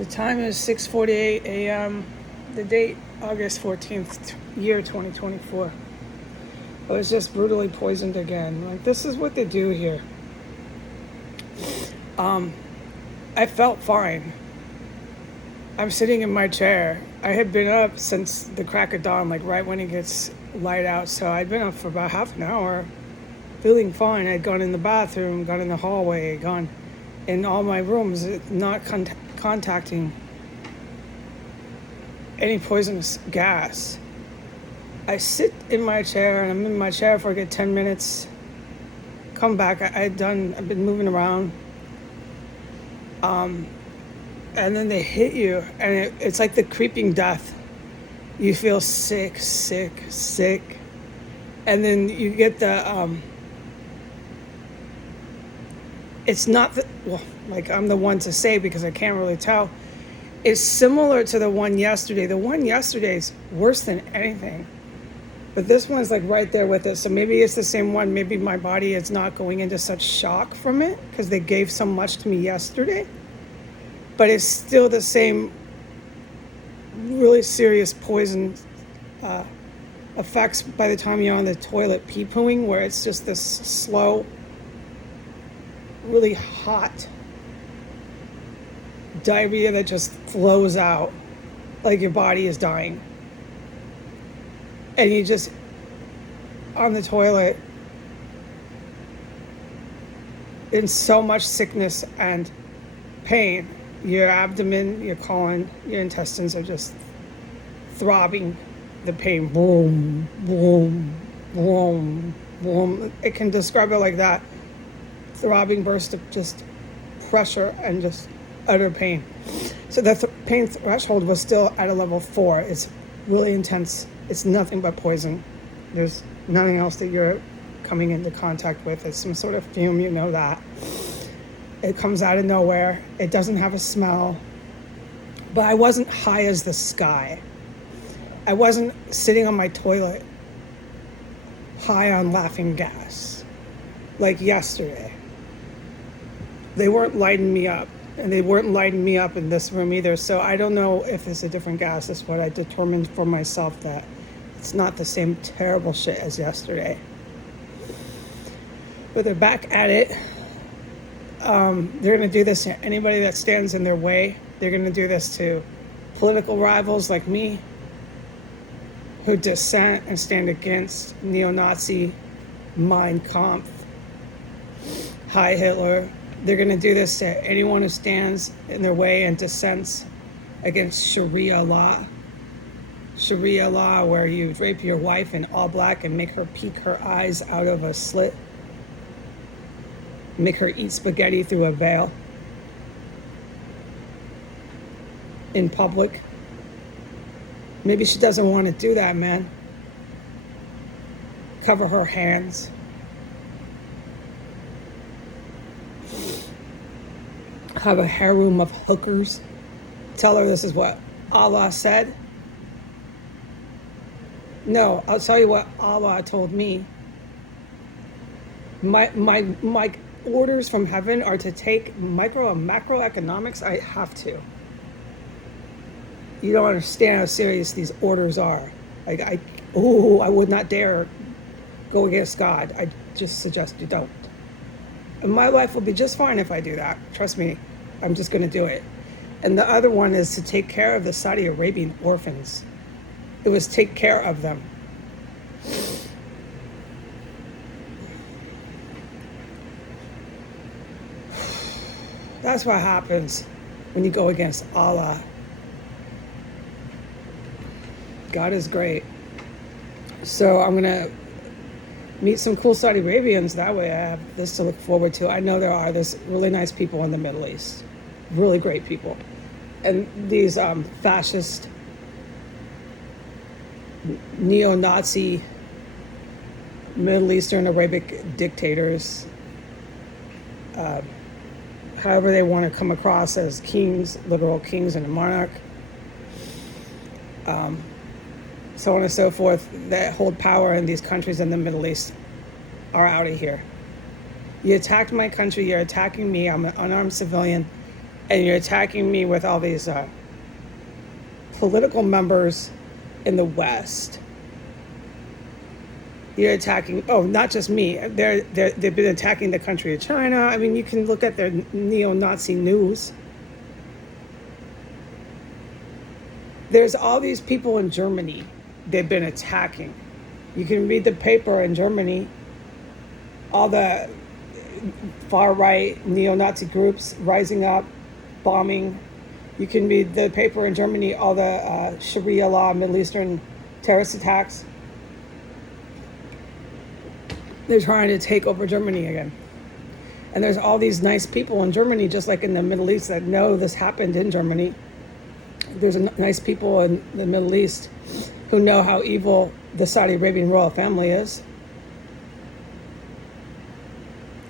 The time is 6:48 a.m. The date, August 14th, year 2024. I was just brutally poisoned again. Like, this is what they do here. I felt fine. I'm sitting in my chair. I had been up since the crack of dawn, like right when it gets light out. So I'd been up for about half an hour, feeling fine. I'd gone in the bathroom, gone in the hallway, gone in all my rooms, not contacting any poisonous gas. I sit in my chair, and I'm in my chair for a good 10 minutes. Come back. I've been moving around. And then they hit you, and it's like the creeping death. You feel sick. And then you get the, it's not, like I'm the one to say because I can't really tell. It's similar to the one yesterday. The one yesterday is worse than anything. But this one's like right there with it. So maybe it's the same one. Maybe my body is not going into such shock from it because they gave so much to me yesterday. But it's still the same really serious poison effects by the time you're on the toilet pee-pooing, where it's just this slow, really hot diarrhea that just flows out like your body is dying. And you just, on the toilet, in so much sickness and pain. Your abdomen, your colon, your intestines are just throbbing. The pain, boom, boom, boom, boom. It can describe it like that. Throbbing burst of just pressure and just utter pain. So the pain threshold was still at a level 4. It's really intense. It's nothing but poison. There's nothing else that you're coming into contact with. It's some sort of fume, you know that. It comes out of nowhere. It doesn't have a smell. But I wasn't high as the sky. I wasn't sitting on my toilet high on laughing gas like yesterday. They weren't lighting me up. And they weren't lighting me up in this room either. So I don't know if it's a different gas. That's what I determined for myself, that it's not the same terrible shit as yesterday. But they're back at it. They're going to do this to anybody that stands in their way. They're going to do this to political rivals like me, who dissent and stand against neo-Nazi, Mein Kampf, Heil Hitler. They're going to do this to anyone who stands in their way and dissents against Sharia law. Sharia law, where you drape your wife in all black and make her peek her eyes out of a slit. Make her eat spaghetti through a veil in public. Maybe she doesn't want to do that, man. Cover her hands. Have a harem of hookers. Tell her this is what Allah said. No, I'll tell you what Allah told me. My orders from heaven are to take micro and macroeconomics. I have to. You don't understand how serious these orders are. I would not dare go against God. I just suggest you don't. And my life will be just fine if I do that. Trust me, I'm just going to do it. And the other one is to take care of the Saudi Arabian orphans. It was take care of them. That's what happens when you go against Allah. God is great. So I'm going to meet some cool Saudi Arabians. That way I have this to look forward to. I know there's really nice people in the Middle East. Really great people. And these fascist, neo-Nazi, Middle Eastern Arabic dictators, however they want to come across as kings, literal kings and a monarch, so on and so forth, that hold power in these countries in the Middle East are out of here. You attacked my country, you're attacking me, I'm an unarmed civilian, and you're attacking me with all these political members in the West. You're attacking, oh, not just me. They've been attacking the country of China. I mean, you can look at their neo-Nazi news. There's all these people in Germany they've been attacking. You can read the paper in Germany, all the far-right neo-Nazi groups rising up, bombing. You can read the paper in Germany, all the Sharia law, Middle Eastern terrorist attacks. They're trying to take over Germany again. And there's all these nice people in Germany, just like in the Middle East, that know this happened in Germany. There's nice people in the Middle East who know how evil the Saudi Arabian royal family is.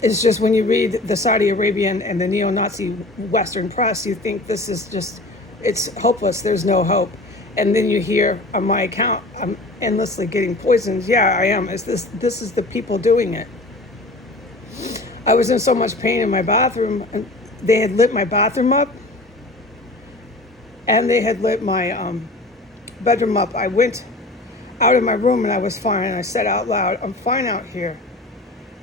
It's just when you read the Saudi Arabian and the neo-Nazi Western press, you think this is just, it's hopeless, there's no hope. And then you hear on my account, I'm endlessly getting poisoned. Yeah, I am. This is the people doing it. I was in so much pain in my bathroom, and they had lit my bathroom up, and they had lit my bedroom up. I went out of my room and I was fine, and I said out loud, I'm fine out here.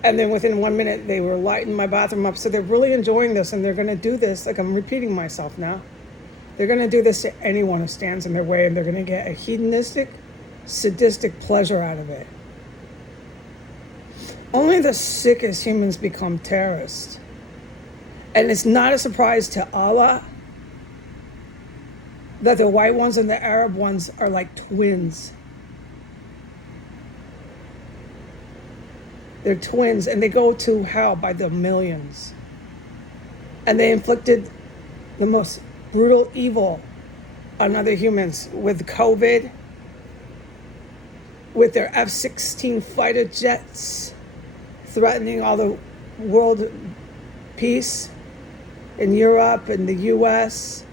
And then within 1 minute, they were lighting my bathroom up. So they're really enjoying this, and they're going to do this. Like, I'm repeating myself now. They're going to do this to anyone who stands in their way, and they're going to get a hedonistic, sadistic pleasure out of it. Only the sickest humans become terrorists. And it's not a surprise to Allah that the white ones and the Arab ones are like twins. They're twins, and they go to hell by the millions. And they inflicted the most brutal evil on other humans with COVID, with their F-16 fighter jets threatening all the world peace in Europe and the US.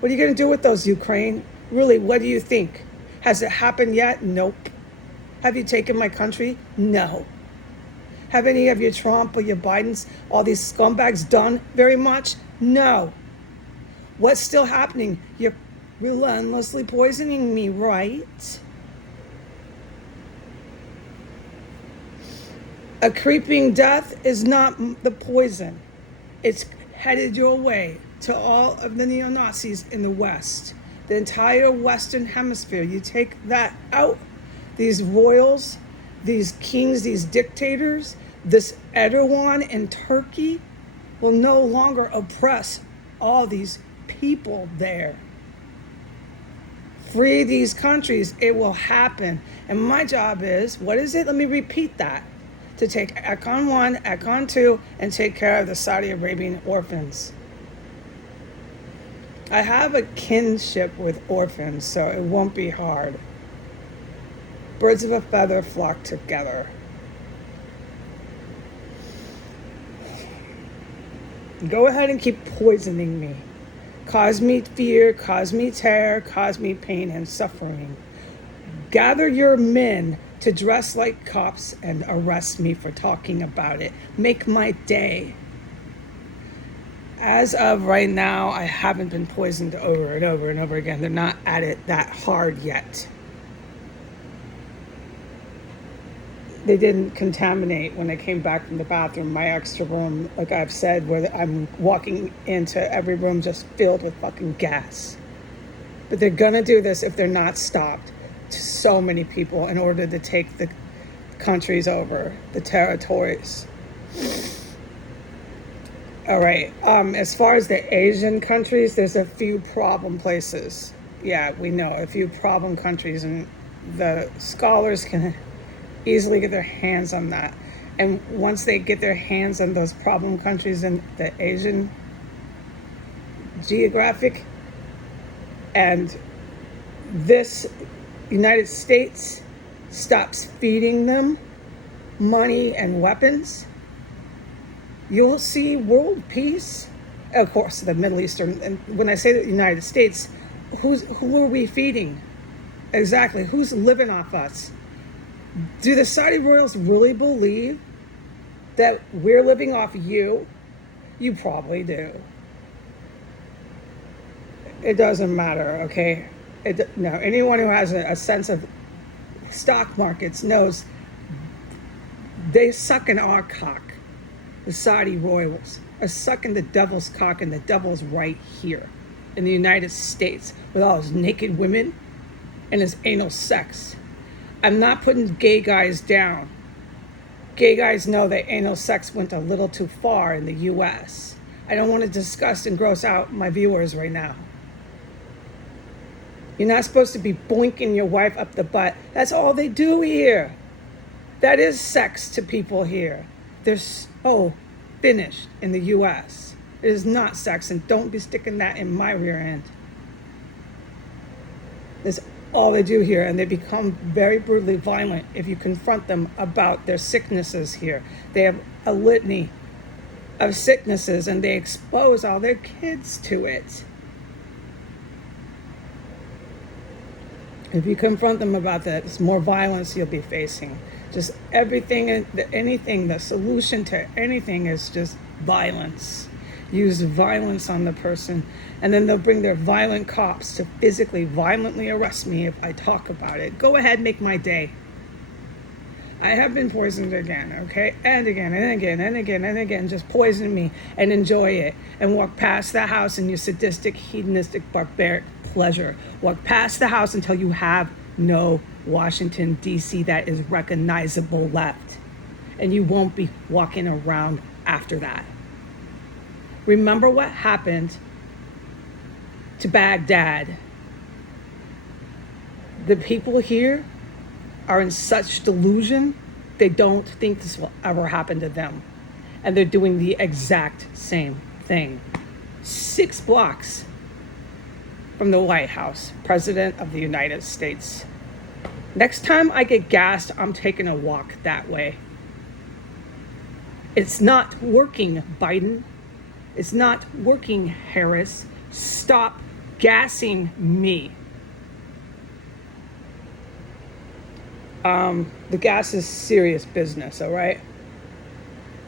What are you going to do with those, Ukraine? Really, what do you think? Has it happened yet? Nope. Have you taken my country? No. Have any of your Trump or your Bidens, all these scumbags done very much? No. What's still happening? You're relentlessly poisoning me, right? A creeping death is not the poison. It's headed your way to all of the neo-Nazis in the West. The entire Western Hemisphere. You take that out, these royals, these kings, these dictators, this Erdogan in Turkey will no longer oppress all these people there. Free these countries, it will happen. And my job is, what is it? Let me repeat that. To take Econ 1, Econ 2, and take care of the Saudi Arabian orphans. I have a kinship with orphans, so it won't be hard. Birds of a feather flock together. Go ahead and keep poisoning me. Cause me fear, cause me terror, cause me pain and suffering. Gather your men to dress like cops and arrest me for talking about it. Make my day. As of right now, I haven't been poisoned over and over and over again. They're not at it that hard yet. They didn't contaminate when I came back from the bathroom, my extra room, like I've said, where I'm walking into every room just filled with fucking gas. But they're gonna do this if they're not stopped to so many people in order to take the countries over, the territories. All right, as far as the Asian countries, there's a few problem places. Yeah, we know a few problem countries, and the scholars can easily get their hands on that. And once they get their hands on those problem countries in the Asian geographic, and this United States stops feeding them money and weapons, you'll see world peace. Of course, the Middle Eastern, and when I say the United States, who are we feeding? Exactly, who's living off us? Do the Saudi royals really believe that we're living off you? You probably do. It doesn't matter, okay? No, anyone who has a sense of stock markets knows they suck in our cock. The Saudi royals are sucking the devil's cock, and the devil's right here in the United States with all his naked women and his anal sex. I'm not putting gay guys down. Gay guys know that anal sex went a little too far in the US. I don't want to disgust and gross out my viewers right now. You're not supposed to be boinking your wife up the butt. That's all they do here. That is sex to people here. They're so finished in the US. It is not sex, and don't be sticking that in my rear end. That's all they do here, and they become very brutally violent if you confront them about their sicknesses here. They have a litany of sicknesses, and they expose all their kids to it. If you confront them about that, it's more violence you'll be facing. Just everything, anything, the solution to anything is just violence. Use violence on the person, and then they'll bring their violent cops to physically, violently arrest me if I talk about it. Go ahead, make my day. I have been poisoned again, okay? And again, and again, and again, and again. Just poison me and enjoy it. And walk past the house in your sadistic, hedonistic, barbaric pleasure. Walk past the house until you have no Washington, D.C. that is recognizable left. And you won't be walking around after that. Remember what happened to Baghdad. The people here are in such delusion, they don't think this will ever happen to them. And they're doing the exact same thing. 6 blocks from the White House, President of the United States. Next time I get gassed, I'm taking a walk that way. It's not working, Biden. It's not working, Harris. Stop gassing me. The gas is serious business, all right?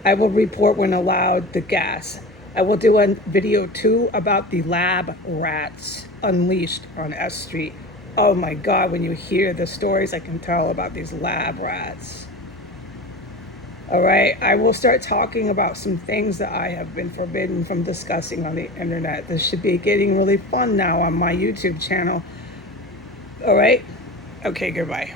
I will report when allowed the gas. I will do a video too about the lab rats unleashed on S Street. Oh my God, when you hear the stories I can tell about these lab rats. All right, I will start talking about some things that I have been forbidden from discussing on the internet. This should be getting really fun now on my YouTube channel. All right? Okay, goodbye.